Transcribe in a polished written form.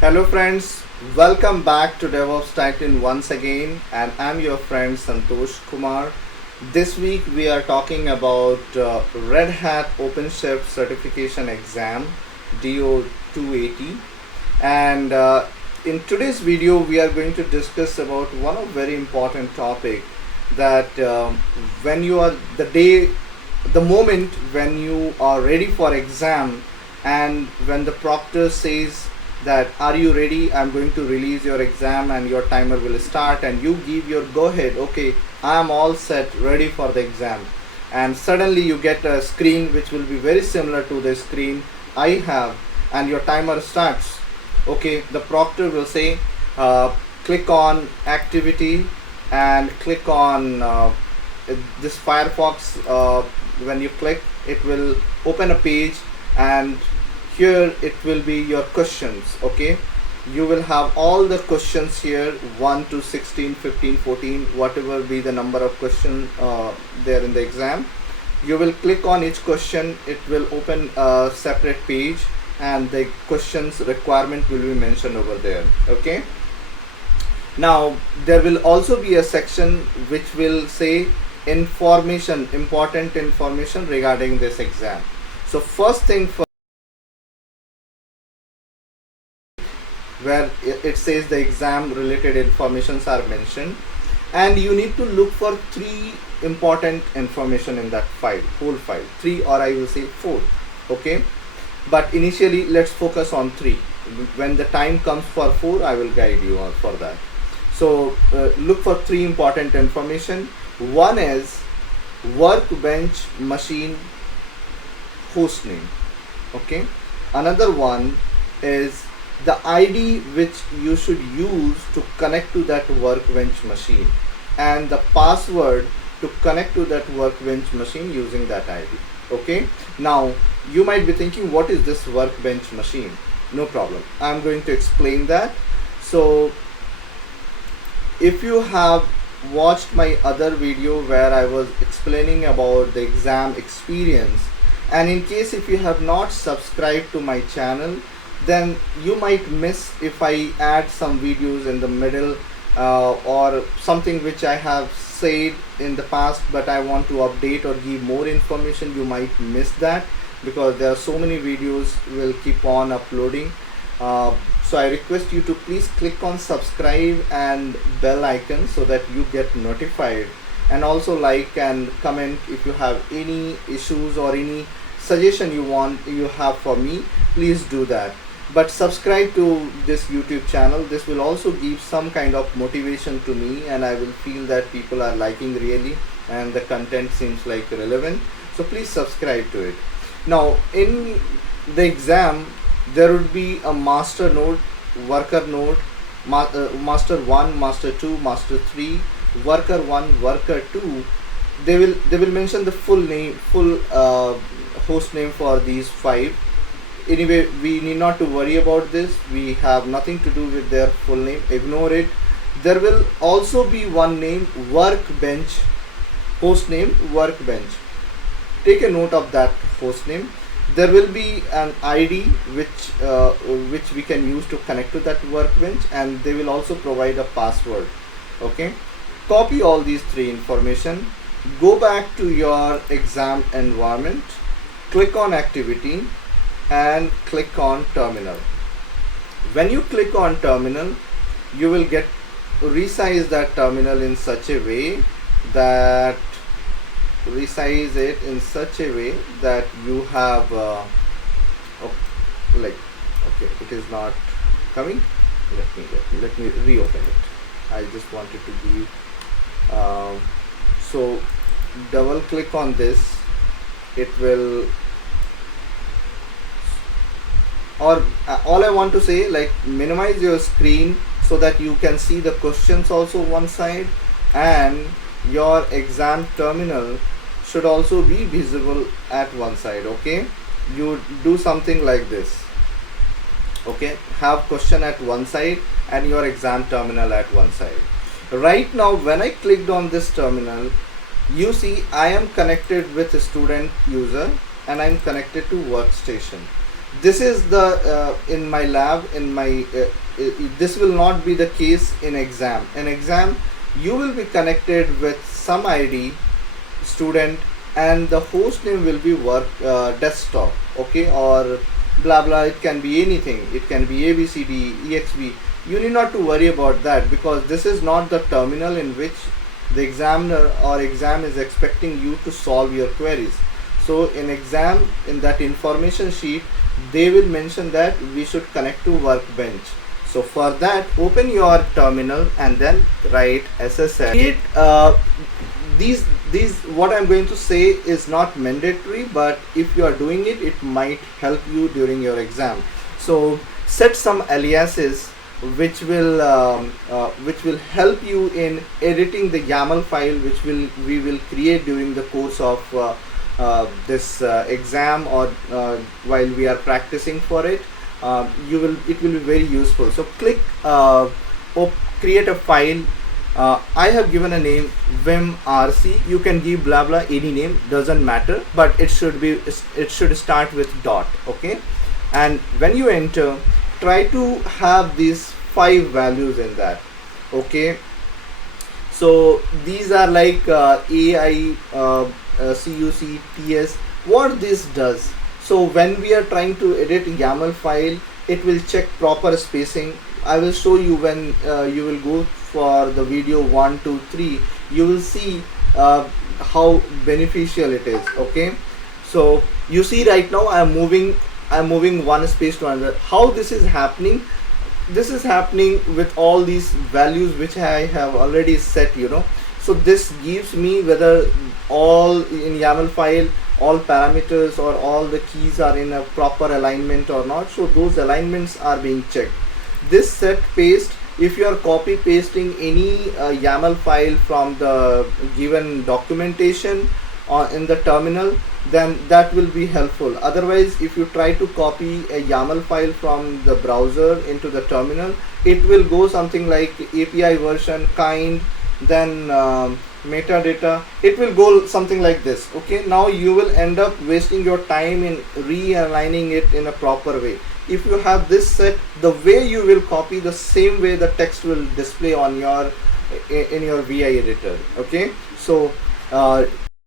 Hello friends, welcome back to DevOps Titan once again, and I'm your friend Santosh Kumar. This week we are talking about Red Hat OpenShift Certification Exam DO280, and in today's video we are going to discuss about one of very important topic that when you are the moment when you are ready for exam, and when the proctor says that are you ready, I'm going to release your exam and your timer will start, and you give your go ahead, okay, I am all set, ready for the exam, and suddenly you get a screen which will be very similar to the screen I have, and your timer starts. Okay, the proctor will say click on activity and click on this Firefox. When you click, it will open a page, and here it will be your questions. Okay, you will have all the questions here, 1 to 16, 15, 14, whatever be the number of questions there in the exam. You will click on each question, it will open a separate page, and the questions requirement will be mentioned over there. Okay, now there will also be a section which will say information, important information regarding this exam. So first thing first, where it says the exam related informations are mentioned, and you need to look for three important information in that whole file, three, or I will say four. Okay, but initially let's focus on three. When the time comes for four, I will guide you on for that. So look for three important information. One is workbench machine host name. Okay, another one is the ID which you should use to connect to that workbench machine, and the password to connect to that workbench machine using that ID. Okay, now you might be thinking, what is this workbench machine? No problem, I'm going to explain that. So if you have watched my other video where I was explaining about the exam experience, and in case if you have not subscribed to my channel, then you might miss if I add some videos in the middle or something which I have said in the past, but I want to update or give more information. You might miss that because there are so many videos will keep on uploading. So I request you to please click on subscribe and bell icon so that you get notified, and also like and comment if you have any issues or any suggestion you have for me. Please do that, but subscribe to this YouTube channel. This will also give some kind of motivation to me, and I will feel that people are liking really and the content seems like relevant. So please subscribe to it. Now in the exam there would be a master node, worker node, master 1, master 2, master 3, worker 1, worker 2. They will mention the full name, full host name for these 5. Anyway, we need not to worry about this. We have nothing to do with their full name, ignore it. There will also be one name, workbench, host name workbench. Take a note of that host name. There will be an ID which we can use to connect to that workbench, and they will also provide a password. Okay, copy all these three information, go back to your exam environment, click on activity and click on terminal. When you click on terminal, you will get resize that terminal in such a way that you have okay, it is not coming. Let me reopen it. I just wanted to give so double click on this. It will, or all I want to say, like, minimize your screen so that you can see the questions also one side, and your exam terminal should also be visible at one side. Okay, you do something like this. Okay, have question at one side and your exam terminal at one side. Right now when I clicked on this terminal, you see I am connected with a student user and I am connected to workstation. This is the in my lab, in my this will not be the case in exam. In exam you will be connected with some ID student, and the host name will be work desktop, okay, or blah blah. It can be anything, it can be abcd exp. You need not to worry about that, because this is not the terminal in which the examiner or exam is expecting you to solve your queries. So in exam, in that information sheet, they will mention that we should connect to workbench. So for that, open your terminal and then write SSL. These what I'm going to say is not mandatory, but if you are doing it, it might help you during your exam. So set some aliases which will help you in editing the YAML file, which we will create during the course of this exam, or while we are practicing for it. It will be very useful. So click create a file. I have given a name vimrc. You can give blah blah, any name, doesn't matter, but it should start with dot, okay. And when you enter, try to have these 5 values in that, okay. So these are like AI, CUC, TS. What this does, so when we are trying to edit YAML file, it will check proper spacing. I will show you when you will go for the video 1, 2, 3. You will see how beneficial it is, okay. So you see right now I'm moving one space to another. How this is happening? This is happening with all these values which I have already set, you know. So this gives me whether all in YAML file, all parameters or all the keys are in a proper alignment or not. So those alignments are being checked. This set paste, if you are copy pasting any YAML file from the given documentation in the terminal, then that will be helpful. Otherwise, if you try to copy a YAML file from the browser into the terminal, it will go something like API version, kind, then metadata. It will go something like this, okay. Now you will end up wasting your time in realigning it in a proper way. If you have this set, the way you will copy, the same way the text will display on your in your VI editor, okay. So